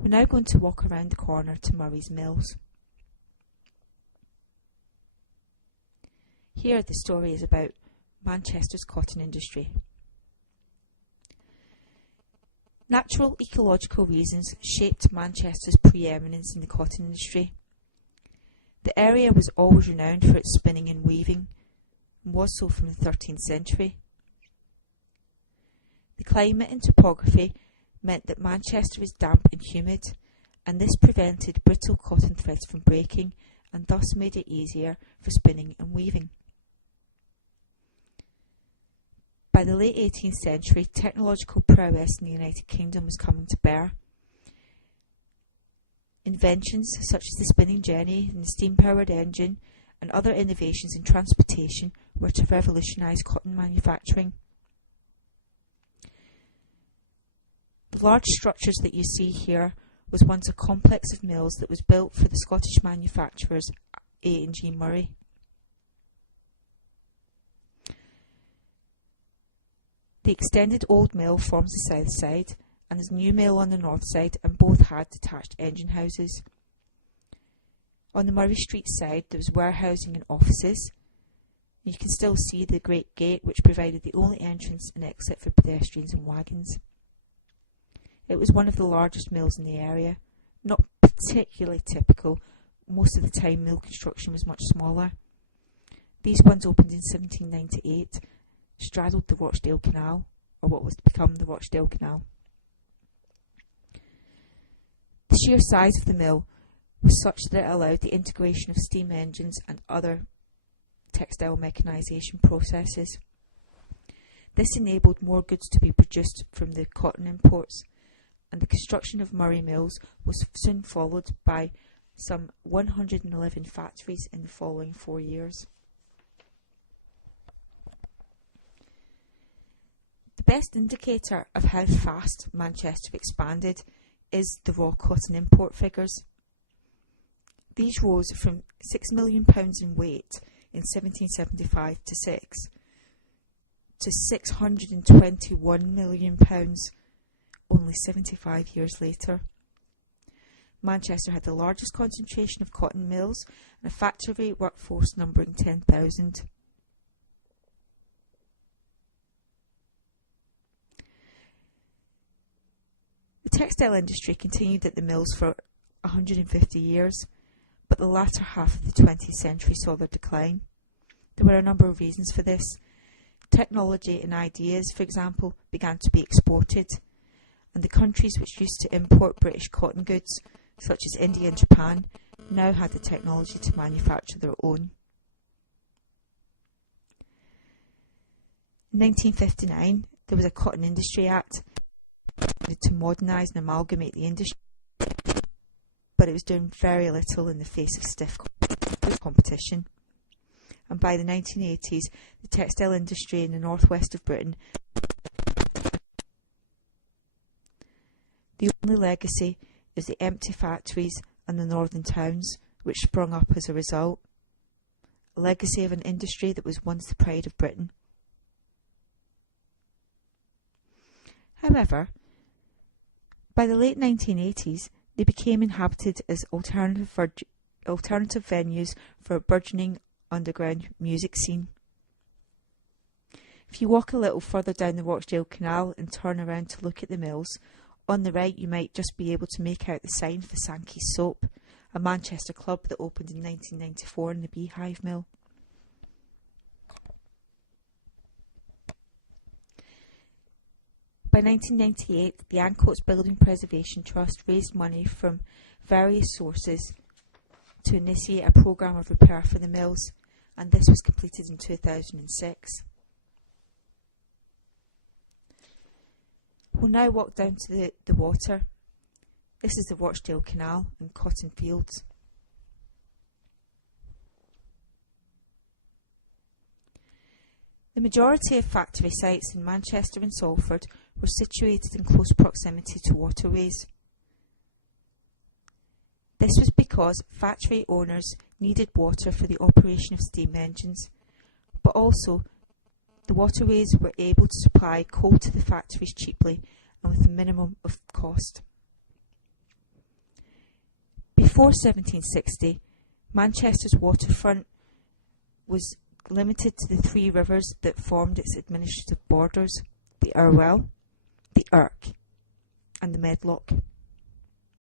We're now going to walk around the corner to Murray's Mills. Here the story is about Manchester's cotton industry. Natural ecological reasons shaped Manchester's preeminence in the cotton industry. The area was always renowned for its spinning and weaving, and was so from the 13th century. The climate and topography meant that Manchester was damp and humid, and this prevented brittle cotton threads from breaking, and thus made it easier for spinning and weaving. By the late 18th century, technological prowess in the United Kingdom was coming to bear. Inventions such as the spinning jenny and the steam-powered engine and other innovations in transportation were to revolutionise cotton manufacturing. The large structures that you see here was once a complex of mills that was built for the Scottish manufacturers A&G Murray. The extended old mill forms the south side, and there's a new mill on the north side, and both had detached engine houses. On the Murray Street side there was warehousing and offices. You can still see the Great Gate, which provided the only entrance and exit for pedestrians and wagons. It was one of the largest mills in the area, not particularly typical. Most of the time mill construction was much smaller. These ones opened in 1798, straddled the Rochdale Canal, or what was to become the Rochdale Canal. The sheer size of the mill was such that it allowed the integration of steam engines and other textile mechanisation processes. This enabled more goods to be produced from the cotton imports, and the construction of Murray Mills was soon followed by some 111 factories in the following 4 years. The best indicator of how fast Manchester expanded is the raw cotton import figures. These rose from £6 million in weight in 1775 to £621 million only 75 years later. Manchester had the largest concentration of cotton mills and a factory workforce numbering 10,000. The textile industry continued at the mills for 150 years, but the latter half of the 20th century saw their decline. There were a number of reasons for this. Technology and ideas, for example, began to be exported, and the countries which used to import British cotton goods, such as India and Japan, now had the technology to manufacture their own. In 1959, there was a Cotton Industry Act to modernise and amalgamate the industry, but it was doing very little in the face of stiff competition. And by the 1980s, the textile industry in the northwest of Britain, the only legacy is the empty factories and the northern towns which sprung up as a result, a legacy of an industry that was once the pride of Britain. However, by the late 1980s, they became inhabited as alternative venues for a burgeoning underground music scene. If you walk a little further down the Rochdale Canal and turn around to look at the mills, on the right you might just be able to make out the sign for Sankey's Soap, a Manchester club that opened in 1994 in the Beehive Mill. By 1998, the Ancoats Building Preservation Trust raised money from various sources to initiate a programme of repair for the mills, and this was completed in 2006. We'll now walk down to the water. This is the Rochdale Canal and cotton fields. The majority of factory sites in Manchester and Salford were situated in close proximity to waterways. This was because factory owners needed water for the operation of steam engines, but also the waterways were able to supply coal to the factories cheaply and with a minimum of cost. Before 1760, Manchester's waterfront was limited to the three rivers that formed its administrative borders: the Irwell, the Irk, and the Medlock.